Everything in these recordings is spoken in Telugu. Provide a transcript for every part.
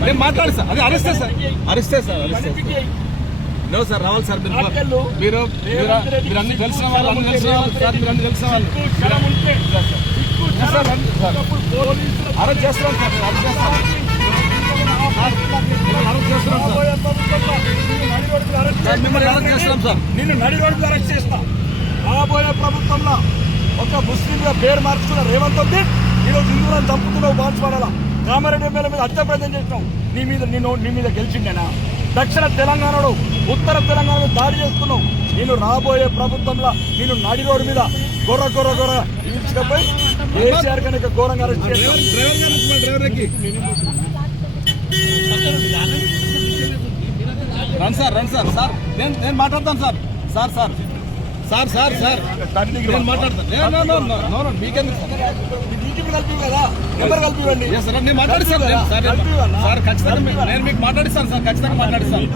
నేను మాట్లాడు సార్. అది అరెస్టే సార్ అరెస్టే సార్ అరెస్టే నో సార్ రావాలి సార్ మీరు. మీరు మీరు అన్ని తెలిసిన వాళ్ళు అన్ని తెలిసిన వాళ్ళు సార్ మీరు అన్ని తెలిసిన వాళ్ళు. అరెస్ట్ చేస్తున్నాం సార్ అరెస్ట్ సార్. మిమ్మల్ని అరెస్ట్ చేస్తున్నాం సార్. నిన్ను నడి రోడ్డు అరెస్ట్ చేస్తా. రాబోయే ప్రభుత్వంలో ఒక ముస్లింగా పేరు మార్చుకున్న రేవంత్ రెడ్డి ఈరోజు హిందువులను చంపుతున్నావు బాన్స్వాడలా కామారెడ్డి ఎమ్మెల్యే మీద హత్య ప్రయత్నం చేసినావు నీ మీద నేను నీ మీద గెలిచిండేనా? దక్షిణ తెలంగాణలో ఉత్తర తెలంగాణలో దాడి చేస్తున్నావు నేను రాబోయే ప్రభుత్వంలో నేను నడి రోడ్డు మీద గొర్ర గొర్ర గొర్ర ఈడ్చుకపోయి కేసీఆర్ కనుక ఘోరంగా అరెస్ట్ చేస్తాను run sir run sir. Sir నేను నేను మాట్లాడతాను sir. Sir sir. Sir sir sir. నేను మాట్లాడతాను మీకెందుకు సార్? నేను మాట్లాడిస్తాను సార్ ఖచ్చితంగా నేను మీకు మాట్లాడిస్తాను సార్ ఖచ్చితంగా మాట్లాడిస్తాను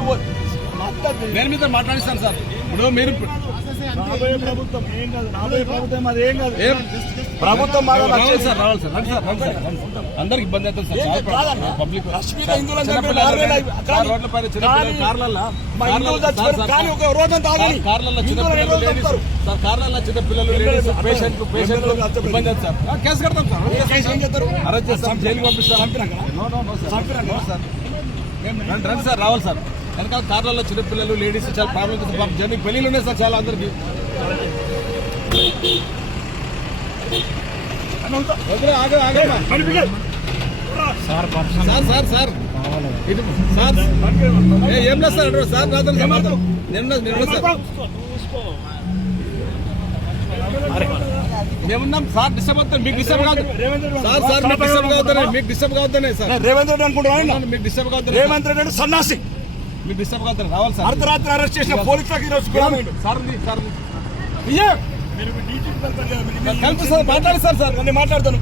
మాట్లాడి. నేను మీతో మాట్లాడిస్తాను సార్ ఇప్పుడు మీరు ప్రభుత్వం ఏం కాదు. ప్రభుత్వం అది ఏం కాదు. ప్రభుత్వం. అందరికి ఇబ్బంది చిన్న పిల్లలు సార్, కార్లలో చిన్న పిల్లలు పేషెంట్లు పేషెంట్లు ఇబ్బంది కేసు కడతాం? అరెస్ట్ చేస్తాం పంపిస్తాం రండి సార్ రావాలి సార్. వెనకాల కార్లలో చిన్న పిల్లలు లేడీస్ చాలా ప్రాబ్లం అవుతుంది. పాపం జర్నీ పెళ్ళిళ్ళు ఉన్నాయి సార్ చాలా అందరికి. సార్ సార్ సార్ సార్ ఏం లేదు సార్ అటు సార్ రాదు నేను నేను సార్ మేమున్నాం సార్ డిస్టర్బ్ అవుతాను మీకు డిస్టర్బ్ కాదు సార్ సార్ మీకు డిస్టర్బ్ కావుతానే మీకు డిస్టర్బ్ కావుతానే సార్ రేవంత్ రెడ్డి అనుకుంటున్నాను మీకు డిస్టర్బ్ కావద్దు రేవంత్ రెడ్డి సన్నాసి మీకు డిస్టర్బ్ కావుతానే రావాలి సార్ అర్ధరాత్రి అరెస్ట్ చేసిన పోలీసులకు ఈరోజు గురమైండు. సార్ ఉంది, సార్ కలిపి సార్ మాట్లాడి సార్ సార్ నేను మాట్లాడతాను.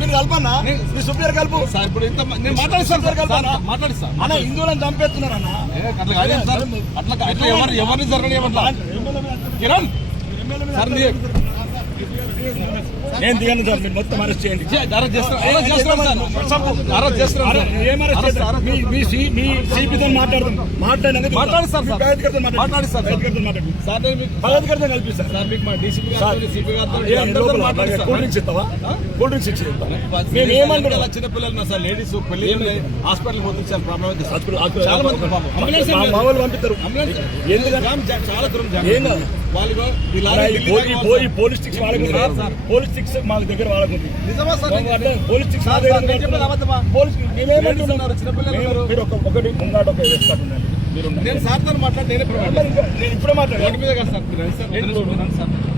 మీరు- కలపన్నా? నేను- మీ సుప్రియర్ కలుపు. సార్ ఇప్పుడు ఇంత నేను మాట్లాడిస్తాను సార్ సార్ మాట్లాడిస్తాను అన్న హిందువులను చంపేస్తున్నారన్న ఏ, అట్లా కాదు సార్? అట్లా ఎవరిని అట్లా కిరణ్. సార్ నేను దిగాను సార్ మీరు మొత్తం అరెస్ట్ చేయండి అరెస్ట్ మీ- సిపితో మాట్లాడదాం మాట్లాడినాక మాట్లాడిస్తాం సార్. మాట్లాడి సార్ సార్ మీకు మా డీసీపీ సార్, గారితో సిపి గారితో ఏ, అందరితో లోపల మాట్లాడిస్తాం. కూల్ డ్రింక్స్ ఇస్తావా ఆ? కూల్ డ్రింక్స్ ఇచ్చి ఇస్తావా? మేము మేము ఏమంటున్నాం ఏమంటున్నా చిన్న పిల్లలు ఉన్నారు సార్ లేడీస్ పెళ్ళి ఉన్నాయి హాస్పిటల్ పోతుంది సార్ ప్రాబ్లం అయితే చాలా మంది పంపిస్తారు ఎందుకంటే చాలా దూరం. ఏం కాదు. Police sticks. పోలీస్ స్టిక్స్ మా దగ్గర వాళ్ళకు ఉంది. నిజమా సార్? మా అంటే పోలీస్ స్టిక్స్. మీరు ఒక- ఒకటి ముంగాట ఒక వేసుకుంటు ఉండండి. మీరు ఉండండి. నేను సార్తో మాట్లాడి నేనే నేను ఇప్పుడే రోడ్డు మీద కాదు sir.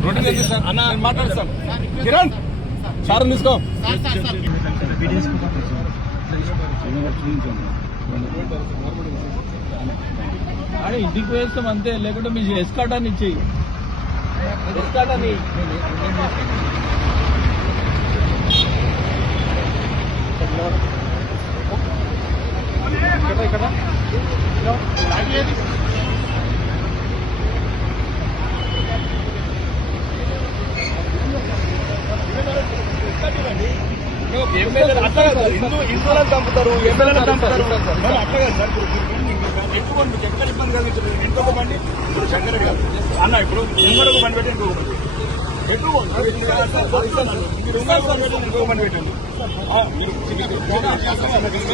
Road sir. Sir. Kiran! Sir. తీసుకో. అరే ఇంటికి వేస్తాం అంతే. లేకుంటే మీ ఎస్కాట్ అని ఇచ్చి ఎస్కాట్ అని ఎమ్మెల్యేలు అట్లా కాదు. సార్. హిందూ- హిందువులను చంపుతారు. ఎమ్మెల్యేలను చంపుతారు. మరి అట్లా కాదు సార్. ఇప్పుడు ఎక్కువ మీకు ఎక్కడ ఇబ్బంది కలిగించలేదు? ఇంకొక బండి ఇప్పుడు శంకర్ గారు. అన్న ఇప్పుడు ఇంకొక బండి పెట్టి ఇంకొక బండి. ఎక్కువ మీరు ఇంకొక బండి పెట్టి ఇంకొక బండి పెట్టండి. మీరు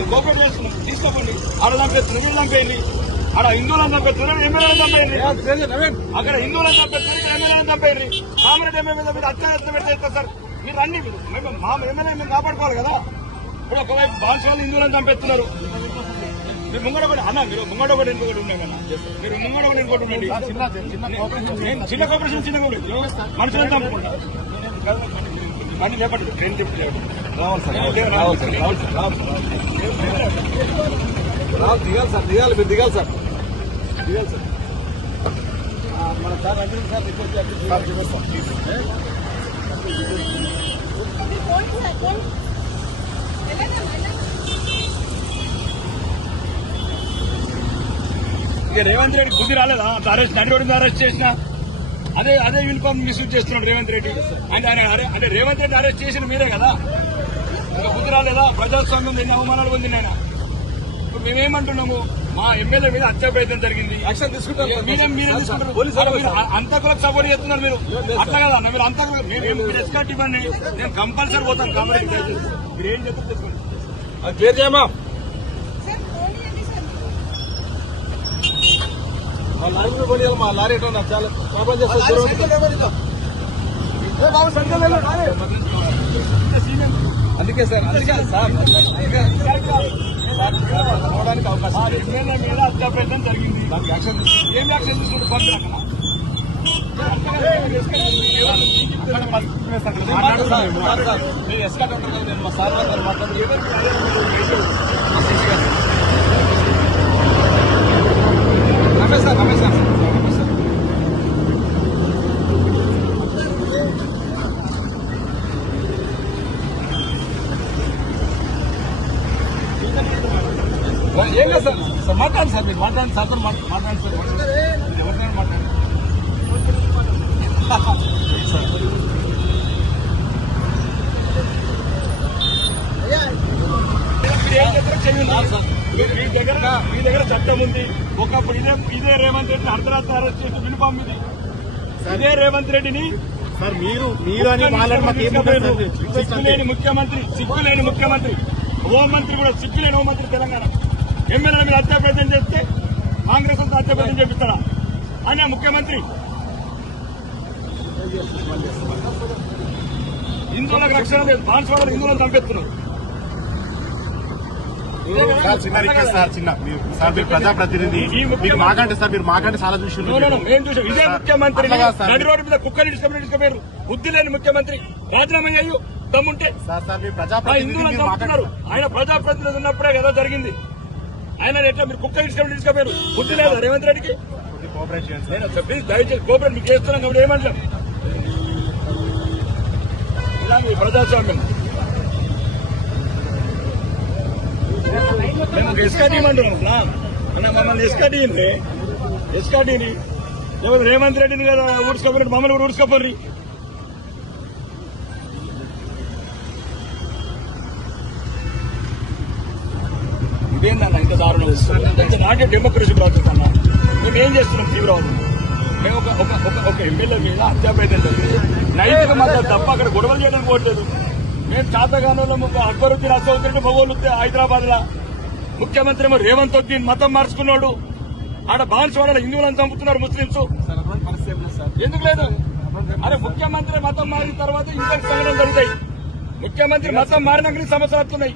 కోఆపరేట్ చేస్తున్నాం తీసుకోకండి ఆడ చంపేస్తున్నారు వీళ్ళు చంపేయండి ఆడ హిందువులను చంపేస్తున్నారు ఎమ్మెల్యేలను చంపేయండి అక్కడ హిందువులను చంపేస్తున్నారు ఎమ్మెల్యేలను చంపేయండి కామరెడ్డి ఎమ్మెల్యే మీద పెట్టేస్తారు సార్? మీరు అన్ని మేము మా ఎమ్మెల్యే మేము కాపాడుకోవాలి కదా? ఇప్పుడు ఒకవైపు బాన్సులను హిందువులను చంపేస్తున్నారు మీరు ముంగడ ఒకటి అన్న మీరు ముంగడ ఒకటి ఇంకొకటి ఉన్నాయి కదా. మీరు ముంగడ ఒకటి ఇంకోటి ఉండండి నేను చిన్న కోఆపరేషన్ చిన్న కోఆపరేషన్ మనుషులను చంపుకుంటారు కానీ లేపండి ట్రైన్ చెప్పి రావాలి సార్ రావాలి సార్ రావాలి సార్ రావాలి సార్ రావాలి దిగాలి సార్ దిగాలి మీరు దిగాలి సార్. దిగాలి సార్. మన సార్ వెంకటేశ్వర సార్ రిక్వెస్ట్ దిగొస్తాం. రేవంత్ రెడ్డి బుద్ధి రాలేదా? అంత అరెస్ట్ నడి రోడ్డు మీద అరెస్ట్ చేసిన? అదే అదే యూనిఫామ్ మిస్యూజ్ చేస్తున్నాడు రేవంత్ రెడ్డి. అంటే ఆయన అంటే రేవంత్ రెడ్డి అరెస్ట్ చేసిన మీరే కదా? ఇంకా బుద్ధి రాలేదా? ప్రజాస్వామ్యం ఎన్ని అవమానాలు పొందింది ఆయన. ఇప్పుడు మేమేమంటున్నాము? మా ఎమ్మెల్యే మీద హత్య ప్రయత్నం జరిగింది యాక్షన్. మీరే మీరే తీసుకుంటారు. మీరు. అంతకులకు సపోర్ట్ చేస్తున్నారు మీరు. అట్లా కదా మీరు అంతకులకు మీరు ఎస్కాట్ ఇవ్వండి నేను కంపల్సరీ పోతాను కాబట్టి మీరు ఏం చెప్తారు క్లియర్ చేయమా? మా లారీ మా ఎట్లా చాలా ప్రాబ్లం చేస్తారు. అందుకే సార్ అందుకే సార్ రావడానికి అవకాశం జరిగింది దానికి యాక్షన్ తీసుకుంటాం. ఏం యాక్షన్ తీసుకుంటే పంపినాక మాట్లాడు సార్, మీరు ఎస్కాట్ ఉంటారు కదా, నేను మా సార్ మాట్లాడి Ramesh sir Ramesh sir Ramesh sir. ఏం లేదు సార్ సార్ మాట్లాడండి సార్ మీరు మాట్లాడండి సార్తో మాట్లా- మాట్లాడండి సార్ మీరు ఎవరినైనా మాట్లాడండి మీరు ఏం చెప్తారో చేయండి. మీ దగ్గర మీ దగ్గర చట్టం ఉంది. ఒకప్పుడు ఇదే ఇదే రేవంత్ రెడ్డిని అర్ధరాత్రి అరెస్ట్ చేసి యూనిఫామ్ ఇది ఇదే రేవంత్ రెడ్డిని సార్ మీరు మీరు అని సిగ్గులేని ముఖ్యమంత్రి సిగ్గులేని ముఖ్యమంత్రి. హోంమంత్రి కూడా సిగ్గులేని హోంమంత్రి తెలంగాణ. ఎమ్మెల్యేల మీద హత్య ప్రయత్నం చేస్తే కాంగ్రెస్ అంతా హత్య ప్రయత్నం చేపిస్తారా అని ముఖ్యమంత్రి. హిందువులకు రక్షణ లేదు. బాన్స్వాడలు హిందువులను చంపేస్తున్నారు? సార్ చిన్న రిక్వెస్ట్ సార్ చిన్న. మీరు సార్ మీరు ప్రజాప్రతినిధి. మీరు మాకంటే సార్ మీరు మాకంటే చాలా చూసి ఇదే ముఖ్యమంత్రి. నడి రోడ్డు మీద కుక్కలు బుద్ధి లేని ముఖ్యమంత్రి. రాజీనామా అయ్యు దమ్ముంటే హిందువులను చంపుతున్నారు ఆయన ప్రజాప్రతినిధి ఉన్నప్పుడే కదా జరిగింది. ఆయన ఎట్లా మీరు కుక్కలు ఇసుకపోయి ఇసుకపోయారు బుద్ధి లేదా రేవంత్ రెడ్డికి? దయచేసి మీకు చేస్తున్నాం కాబట్టి ప్రజాస్వామ్యం. మేము ఒక ఎస్కాట్ ఇవ్వమంటున్నాం. అన్న మమ్మల్ని ఎస్కాట్ ఇయ్యండి ఎస్కాట్ ఇని లేకపోతే రేవంత్ రెడ్డిని కదా ఊడ్చుకోపోయి మమ్మల్ని కూడా ఊడ్చుకోపోర్రి. ఇదేందన్న ఇంత దారుణం? అంటే నాటే డెమోక్రసీ ప్రాజెక్ట్ అన్న. మేము ఏం చేస్తున్నాం తీవ్రవాదం? మేము ఒక ఒక ఒక ఒక ఎమ్మెల్యే మీద అత్యాపేదం జరిగింది. నైతిక మద్దతు తప్ప అక్కడ గొడవలు చేయడానికి పోవట్లేదు. మేము చాతగానంలో అక్బరుద్దీన్ అసౌద్దీన్ భగోలు హైదరాబాద్ లా ముఖ్యమంత్రి ఏమో రేవంత్ ఉద్దీన్ మతం మార్చుకున్నాడు. ఆడ బాన్స్వాడలో హిందువులను చంపుతున్నారు ముస్లింస్ ఎందుకు లేదు? అరే ముఖ్యమంత్రి మతం మారిన తర్వాత ఇంకా సంఘటనలు జరుగుతాయి. ముఖ్యమంత్రి మతం మారినాక సమస్యలు వస్తున్నాయి.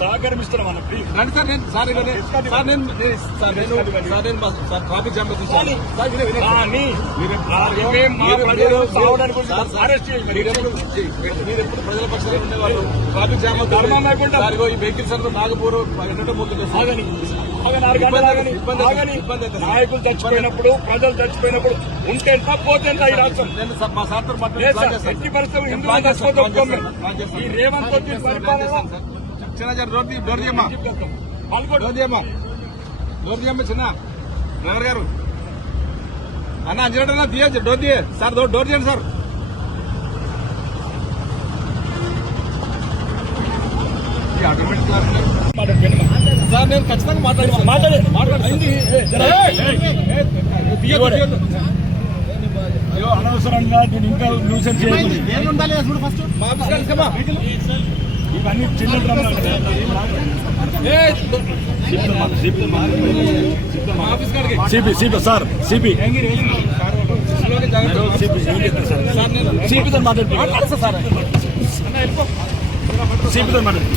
సహకరిస్తున్నాం అన్న ప్లీజ్ రండి సార్ నేను సార్ సార్ నేను సార్ నేను సార్ నేను సార్ ట్రాఫిక్ జామ్లో తీసాను సార్ వినే వినే కానీ మీరు మేము మా మీరు- ప్రజలు పక్షాన ఉండేవాళ్ళు ట్రాఫిక్ జామ్ ఈ వెహికల్స్ అందరూ ఎన్నో ముందుకు నాయకులు చచ్చిపోయినప్పుడు ప్రజలు చచ్చిపోయినప్పుడు ఉంటే ఎంత పోతే ఈ రాష్ట్రం. ఎట్టి పరిస్థితులు హిందువులు చచ్చిపోతే. ఈ రేవంత్ రెడ్డి ప్లాన్ పరిపాలన. చిన్న డ్రైవర్ గారు అన్న అంజనట్టు అన్న తీయచ్చు డోర్ తీయ. సార్ డోర్ డోర్ తీయండి సార్. సార్ నేను ఖచ్చితంగా అయ్యో అనవసరంగా నేను ఇంకా అమ్మా. ఇవన్నీ చిన్న CP CP sir CP. CP sir. మాట్లాడి మాట్లాడతా సార్. మాట్లాడి ఎస్ సార్ సిపితో మాట్లాడి.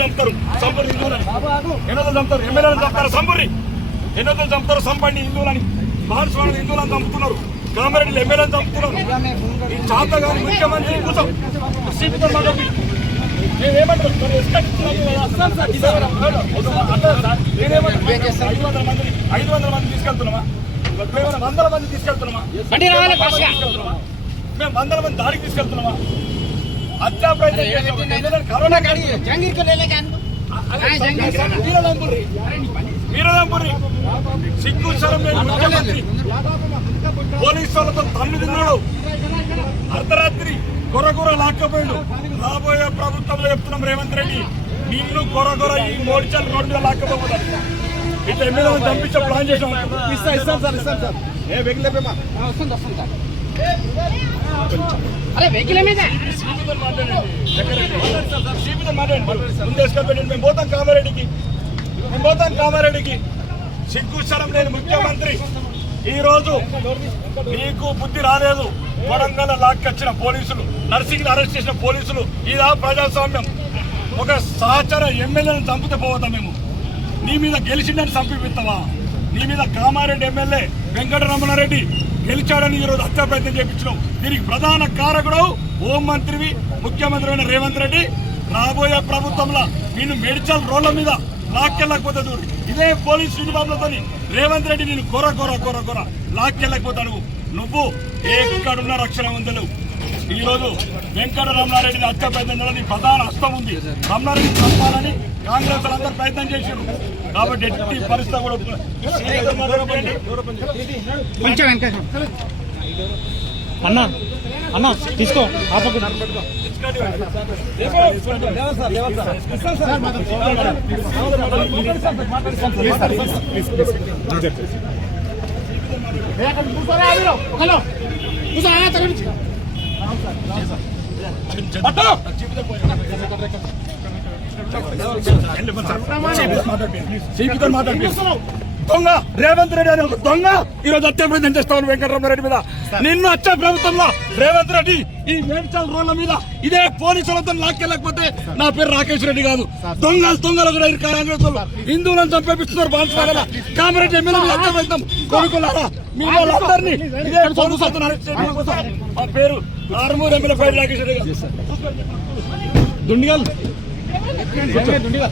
చంపుతారు? సంపూర్ణ హిందువులని. ఎన్నోదో చంపుతారు? ఎమ్మెల్యేలను చంపుతారు? సంపూర్ణి. ఎన్నోదో చంపుతారు? సంపండి హిందువులని. మహారాష్ట్ర హిందువులను చంపుతున్నారు. కామారెడ్డి ఎమ్మెల్యేలను చంపుతున్నారు. ఈ చాతగాని ముఖ్యమంత్రి కోసం సీపీతో మాట్లాడి. నేనేమంటారు? ఐదు వందల మంది ఐదు వందల మంది తీసుకెళ్తున్నామా? మేము వందల మంది తీసుకెళ్తున్నామా? తీసుకెళ్తున్నామా? మేము వందల మంది దాడికి తీసుకెళ్తున్నామా? హత్యా ప్రయత్నం కరోనా వీరదంపురి సిగ్గు ముఖ్యమంత్రి. పోలీసు వాళ్ళతో తన్ను తిన్నాడు. అర్ధరాత్రి. కొరకొర లాక్కపోయాడు. రాబోయే ప్రభుత్వంలో చెప్తున్నాం రేవంత్ రెడ్డి నిన్ను కొరకొర ఈ మోడిచల్ రోడ్డు మీద లాక్కపోతాడు. ఇట్లా ఎమ్మెల్యేలను చంపించే ప్లాన్ చేసాం ఇస్తా ఇస్తాం సార్ ఇస్తాం సార్. ఏ వెహికల్ లేపేమా సీపీతో మాట్లాడండి. సీపీతో మాట్లాడండి. ముందు వేసుకెళ్ళిపోయండి మేము పోతాం కామారెడ్డికి. మేము పోతాం కామారెడ్డికి. సిగ్గు శరం లేని ముఖ్యమంత్రి. ఈ రోజు నీకు బుద్ధి రాలేదు. వరంగల్ లాక్కొచ్చిన పోలీసులు. నర్సింగ్ అరెస్ట్ చేసిన పోలీసులు ఇదా ప్రజాస్వామ్యం. ఒక సహచర ఎమ్మెల్యేని చంపితే పోవద్దాం మేము. నీ మీద గెలిచిందని చంపిపిస్తావా? నీ మీద కామారెడ్డి ఎమ్మెల్యే వెంకటరమణారెడ్డి గెలిచాడని ఈరోజు హత్యా ప్రయత్నం చేయించడం దీనికి ప్రధాన కారకుడు హోం మంత్రివి ముఖ్యమంత్రి అయిన రేవంత్ రెడ్డి. రాబోయే ప్రభుత్వంలో నేను మెడిచల్ రోడ్ల మీద లాక్కెళ్ళకపోతే దూరు ఇదే పోలీస్ యూనిఫామ్లతో రేవంత్ రెడ్డి నేను కొర కొర కొర కొర లాక్కెళ్ళకపోతాడు. నువ్వు ఎక్కడున్న రక్షణ ఉందలు ఈ రోజు వెంకట రమణారెడ్డిని హత్య ప్రయత్నం చేయడానికి ప్రధాన హస్తం ఉంది. రమణారెడ్డి చంపాలని కాంగ్రెస్ అందరూ ప్రయత్నం చేశారు కాబట్టి ఎట్టి పరిస్థితి కూడా. అన్న అన్న తీసుకో ఆపకుండా లేవాలి సార్ లేవాలి సార్ ఇస్తాం సార్ పట్టు! సీపీతో మాట్లాడిపిస్తున్నావు దొంగ రేవంత్ రెడ్డి అనే ఒక దొంగ ఈ రోజు హత్య ప్రయత్నం చేస్తావు వెంకటరమణారెడ్డి మీద. నిన్ను వచ్చే ప్రభుత్వంలో రేవంత్ రెడ్డి ఈ మేడ్చల్ రోడ్ల మీద ఇదే పోలీసులతో లాక్కెళ్ళకపోతే నా పేరు రాకేష్ రెడ్డి కాదు. దొంగ దొంగలు కూడా కాంగ్రెస్ హిందువులను చంపేపిస్తున్నారు బాన్సులాగా కామరెడ్డి ఎమ్మెల్యే మీద హత్య ప్రయత్నం కొడుకులారా మీ వాళ్ళందరినీ ఇదే పోలీసులతో పేరు ఆర్మూర్ ఎమ్మెల్యే రెడ్డి గారు దుండిగల్. దుండిగా